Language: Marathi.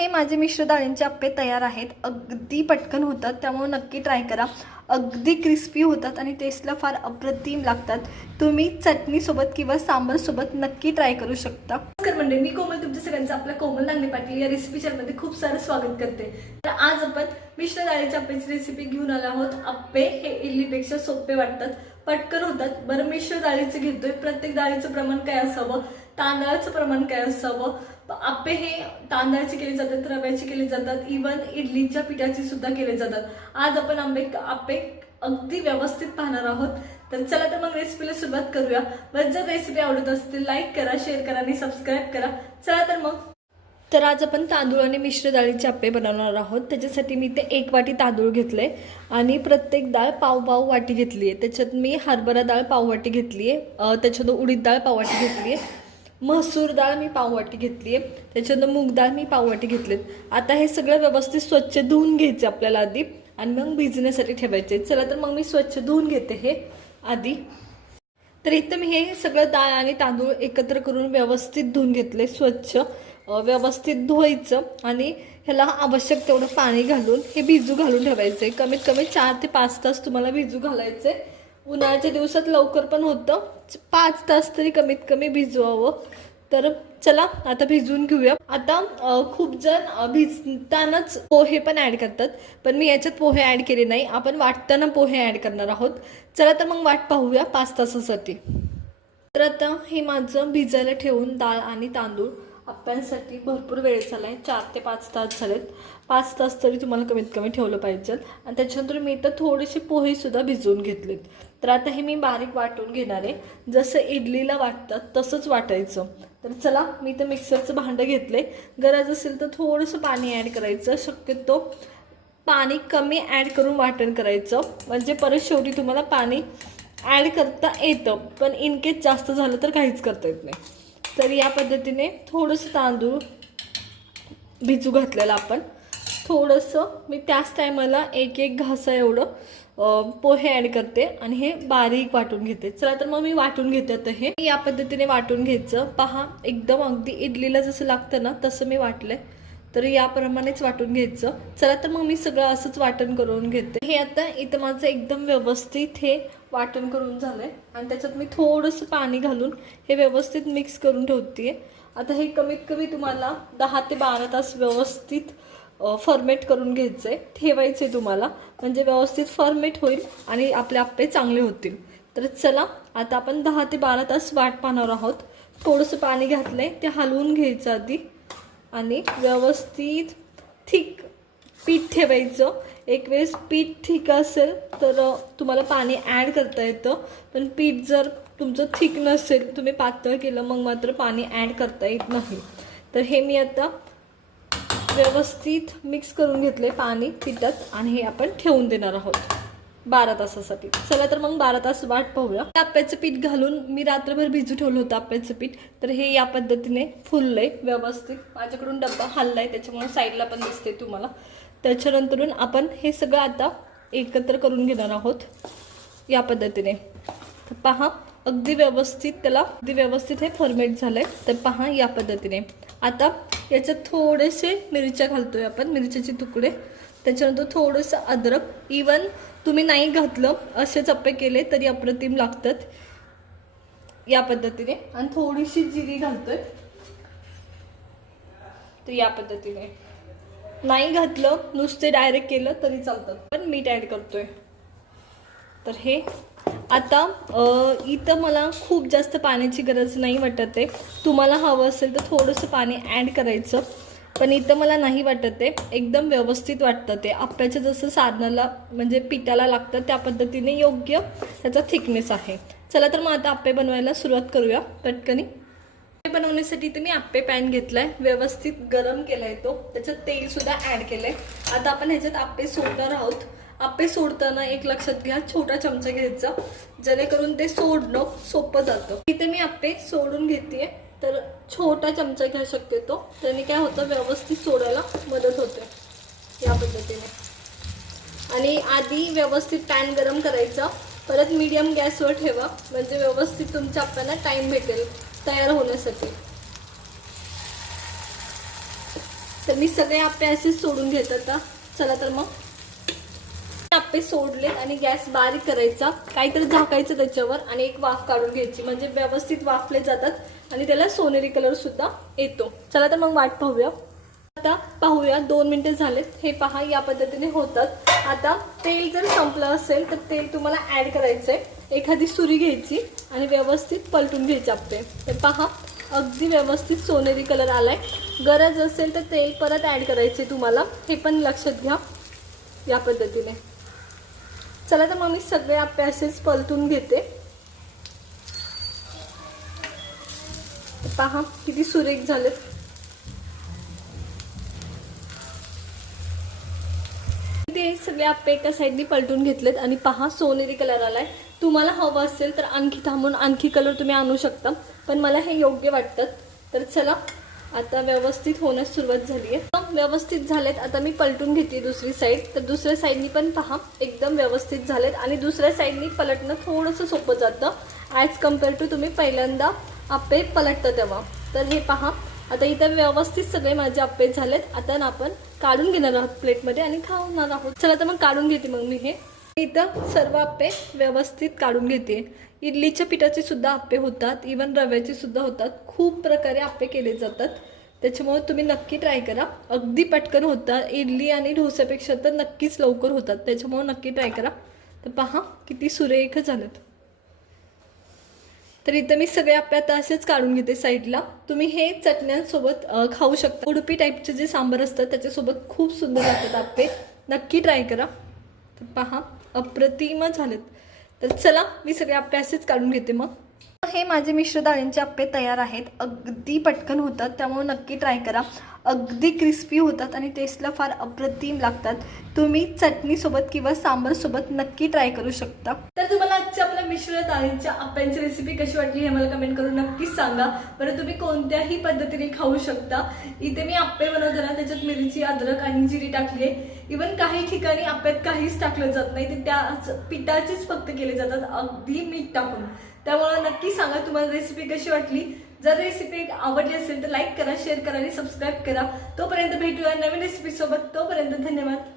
हे माझे मिश्र डाळींचे आप्पे तयार आहेत. अगदी पटकन होतात त्यामुळे नक्की ट्राय करा. अगदी क्रिस्पी होतात आणि टेस्टला फार अप्रतिम लागतात. तुम्ही चटणीसोबत किंवा सांबारसोबत नक्की ट्राय करू शकता. नमस्कार मंडळी मी कोमल तुमच्या सगळ्यांचं आपल्या कोमल नांगणे पाटील या रेसिपी चॅनलमध्ये खूप सारं स्वागत करते. तर आज आपण मिश्र डाळीच्या आप्प्याची रेसिपी घेऊन आलो आहोत. आप्पे हे इडलीपेक्षा सोपे वाटतात पटकन होतात. बरं मिश्र डाळीचं घेतोय. प्रत्येक डाळीचं प्रमाण काय असावं? तांदळाचं प्रमाण काय असावं? आप्पे हे तांदळाचे केले जातात रव्याचे केले जातात इवन इडलीच्या पिठाचे सुद्धा केले जातात. आज आपण आंबे आप्पे अगदी व्यवस्थित पाहणार आहोत. तर चला तर मग रेसिपीला सुरुवात करूया. बरं जर रेसिपी आवडत असतील लाईक करा शेअर करा आणि सबस्क्राईब करा. चला तर मग. तर आज आपण तांदूळ आणि मिश्र डाळीचे आप्पे बनवणार आहोत. त्याच्यासाठी मी ते एक वाटी तांदूळ घेतले आणि प्रत्येक डाळ पाव पाव वाटी घेतली आहे त्याच्यात मी हरभरा डाळ पाव वाटी घेतली आहे त्याच्यात उडीद डाळ पाव वाटी घेतली आहे मसूर डाळ मी पाववाटी घेतली आहे त्याच्यानंतर मूग डाळ मी पाववाटी घेतलीत आता हे सगळं व्यवस्थित स्वच्छ धुवून घ्यायचे आपल्याला आधी. आणि मग भिजण्यासाठी ठेवायचे. चला तर मग मी स्वच्छ धुवून घेते हे आधी. तर इथं मी हे सगळं डाळ आणि तांदूळ एकत्र करून व्यवस्थित धुवून घेतले. स्वच्छ व्यवस्थित धुवायचं. आणि ह्याला आवश्यक तेवढं पाणी घालून हे भिजू घालून ठेवायचं आहे कमीत कमी चार ते पाच तास तुम्हाला भिजू घालायचे उन्हाळ्याच्या दिवसात लवकर पण होतं. पाच तास तरी कमीत कमी भिजवावं. तर चला आता भिजवून घेऊया. आता खूप जण भिजतानाच पोहे पण ॲड करतात. पण मी याच्यात पोहे ॲड केले नाही. आपण वाटताना पोहे ॲड करणार आहोत. चला तर मग वाट पाहूया पाच तासासाठी. तर आता हे माझं भिजायला ठेवून डाळ आणि तांदूळ आप्यांसाठी भरपूर वेळ झाला आहे चार ते पाच तास झालेत. पाच तास तरी तुम्हाला कमीत कमी ठेवलं पाहिजे. आणि त्याच्यानंतर मी इथं थोडेसे पोहेसुद्धा भिजवून घेतलेत. तर आता हे मी बारीक वाटून घेणार आहे. जसं इडलीला वाटतात तसंच वाटायचं. तर चला मी इथं मिक्सरचं भांडं घेतले गरज असेल तर थोडंसं पाणी ॲड करायचं. शक्यतो पाणी कमी ॲड करून वाटण करायचं. म्हणजे परत शेवटी तुम्हाला पाणी ॲड करता येतं. पण इन केस जास्त झालं तर काहीच करता येत नाही. तर या पद्धतीने थोडंसं तांदूळ भिजू घातलेलं आपण. थोडंसं मी त्याच टायमाला एक एक घासा एवढं पोहे ॲड करते आणि हे बारीक वाटून घेते. चला तर मग मी वाटून घेते आता हे. या पद्धतीने वाटून घ्यायचं. पहा एकदम अगदी इडलीला जसं लागतं ना तसं मी वाटलं तर याप्रमाणेच वाटून घ्यायचं. चला तर मग मी सगळं असंच वाटण करून घेते. हे आता इथं माझं एकदम व्यवस्थित हे वाटण करून झालं आहे आणि त्याच्यात मी थोडंसं पाणी घालून हे व्यवस्थित मिक्स करून ठेवते आता हे कमीत कमी तुम्हाला दहा ते बारा तास व्यवस्थित फॉर्मेट करून घ्यायचं आहे ठेवायचं आहे तुम्हाला. म्हणजे व्यवस्थित फॉर्मेट होईल आणि आपले आप्पे चांगले होतील. तर चला आता आपण दहा ते बारा तास वाट पाहणार आहोत. थोडंसं पाणी घातलं आहे ते हलवून घ्यायचं आधी. आणि व्यवस्थित थिक पीठ ठेवायचं. एक वेळेस पीठ ठीक असेल तर तुम्हाला पाणी ॲड करता येतं. पण पीठ जर तुमचं थिक नसेल तुम्ही पातळ केलं मग मात्र पाणी ॲड करता येत नाही. तर हे मी आता व्यवस्थित मिक्स करून घेतले पाणी पिठात आणि हे आपण ठेवून देणार आहोत. बारा तासासाठी. चला तर मग बारा तास वाट पाहूया. आप्याचं पीठ घालून मी रात्रभर भिजू ठेवलं होतं आप्याचं पीठ. तर हे या पद्धतीने फुललंय व्यवस्थित. माझ्याकडून डब्बा हल्लाय त्याच्यामुळे साईडला पण दिसते तुम्हाला. त्याच्यानंतरून आपण हे सगळं आता एकत्र करून घेणार आहोत या पद्धतीने. तर पहा अगदी व्यवस्थित त्याला अगदी व्यवस्थित हे फॉर्मेट झालंय. तर पहा या पद्धतीने. आता याच्यात थोडेसे मिरच्या घालतोय आपण मिरच्याचे तुकडे. त्याच्यानंतर थोडंसं अद्रक. इवन तुम्ही नाही घातलं असे चप्पे केले तरी अप्रतिम लागतात. या पद्धतीने. आणि थोडीशी जिरी घालतोय. तर या पद्धतीने. नाही घातलं नुसते डायरेक्ट केलं तरी चालतं. पण मीठ ॲड करतोय. तर हे. आता इथं मला खूप जास्त पाण्याची गरज नाही वाटत आहे. तुम्हाला हवं असेल तर थोडंसं पाणी ॲड करायचं. पण इथं मला नाही वाटत ते. एकदम व्यवस्थित वाटतं ते. आप्याचं जसं साधनाला म्हणजे पिठाला लागतं त्या पद्धतीने योग्य त्याचा थिकनेस आहे. चला तर मग आता आप्पे बनवायला सुरुवात करूया. पटकनी. आप्पे बनवण्यासाठी इथे मी आप्पे पॅन घेतलाय. व्यवस्थित गरम केलाय तो. त्याच्यात तेल सुद्धा ऍड केलंय. आता आपण ह्याच्यात आप्पे सोडणार आहोत. आप्पे सोडताना एक लक्षात घ्या छोटा चमचा घ्यायचा. जेणेकरून ते सोडणं सोपं जातं. इथे मी आप्पे सोडून घेते तर छोटा चमचा घ्या शक्यतो. त्याने काय होतं व्यवस्थित सोडायला मदत होते या पद्धतीने. आणि आधी व्यवस्थित पॅन गरम करायचा. परत मीडियम गॅसवर ठेवा. म्हणजे व्यवस्थित तुमच्या आपल्याला टाइम भेटेल तयार होण्यासाठी. तर मी सगळे आपे असेच सोडून घेत आता. चला तर मग. आप्पे सोडलेत आणि गॅस बारीक करायचा. काहीतरी झाकायचं त्याच्यावर आणि एक वाफ काढून घ्यायची. म्हणजे व्यवस्थित वाफले जातात. आणि त्याला सोनेरी कलर सुद्धा येतो. चला तर मग वाट पाहूया. आता पाहूया दोन मिनिटं झालेत. हे पहा या पद्धतीने होतात. आता तेल जर संपलं असेल तर तेल तुम्हाला ऍड करायचंय. एखादी सुरी घ्यायची आणि व्यवस्थित पलटून घ्यायची आपते तर पहा अगदी व्यवस्थित सोनेरी कलर आलाय. गरज असेल तर तेल परत ऍड करायचे तुम्हाला. हे पण लक्षात घ्या या पद्धतीने. चला तर मग मी सगळे आपे असेच पलटून घेते. पहा किती सुरेख झालेत. ते सगळे आपे एका साईडनी पलटून घेतलेत आणि पहा सोनेरी कलर आलाय. तुम्हाला हवं असेल तर आणखी थांबून आणखी कलर तुम्ही आणू शकता. पण मला हे योग्य वाटतात तर चला आता व्यवस्थित होण्यास सुरुवात झाली आहे व्यवस्थित झालेत. आता मी पलटून घेते दुसरी साईड तर दुसऱ्या साईडनी पण पहा एकदम व्यवस्थित झालेत. आणि दुसऱ्या साईडनी पलटणं थोडंसं सोपं जातं. ॲज कंपेअर टू तुम्ही पहिल्यांदा आप्पे पलटतं तेव्हा. तर हे पहा आता इथं व्यवस्थित सगळे माझे आप्पे झालेत. आता ना आपण काढून घेणार आहोत प्लेटमध्ये आणि खाणार आहोत. चला तर मग काढून घेते मग मी हे. इथं सर्व आप्पे व्यवस्थित काढून घेते. इडलीच्या पिठाचे सुद्धा आप्पे होतात. इवन रव्याचे सुद्धा होतात. खूप प्रकारे आप्पे केले जातात. त्याच्यामुळे तुम्ही नक्की ट्राय करा. अगदी पटकन होतात. इडली आणि डोस्यापेक्षा तर नक्कीच लवकर होतात. त्याच्यामुळे नक्की ट्राय करा. तर पहा किती सुरेख झालेत. तर इथं मी सगळे आप्पे आता असेच काढून घेते साईडला. तुम्ही हे चटण्यांसोबत खाऊ शकता. उडुपी टाईपचे जे सांबर असतात त्याच्यासोबत खूप सुंदर लागतात आपे नक्की ट्राय करा. तर पहा अप्रतिम झालेत. तर चला मी सगळे आप्पे असेच काढून घेते मग. हे माझे मिश्र डाळींचे आप्पे तयार आहेत. अगदी पटकन होतात. त्यामुळे नक्की ट्राय करा. अगदी क्रिस्पी होतात आणि टेस्टला फार अप्रतिम लागतात. तुम्ही चटणीसोबत किंवा सांबरसोबत नक्की ट्राय करू शकता. तर तुम्हाला आजच्या आपल्या मिश्र डाळींच्या आप्यांची रेसिपी कशी वाटली हे मला कमेंट करून नक्कीच सांगा. बरं तुम्ही कोणत्याही पद्धतीने खाऊ शकता. इथे मी आप्पे बनवताना त्याच्यात मिरची अद्रक आणि जिरी टाकली आहे. इवन काही ठिकाणी आप्यात काहीच टाकलं जात नाही. ते त्याच पिठाचेच फक्त केले जातात. अगदी मीठ टाकून. त्यामुळे नक्की सांगा तुम्हाला रेसिपी कशी वाटली. जर रेसिपी आवडली असेल तर लाईक करा शेअर करा आणि सबस्क्राईब करा. तोपर्यंत भेटूया नवीन रेसिपी सोबत. तोपर्यंत धन्यवाद.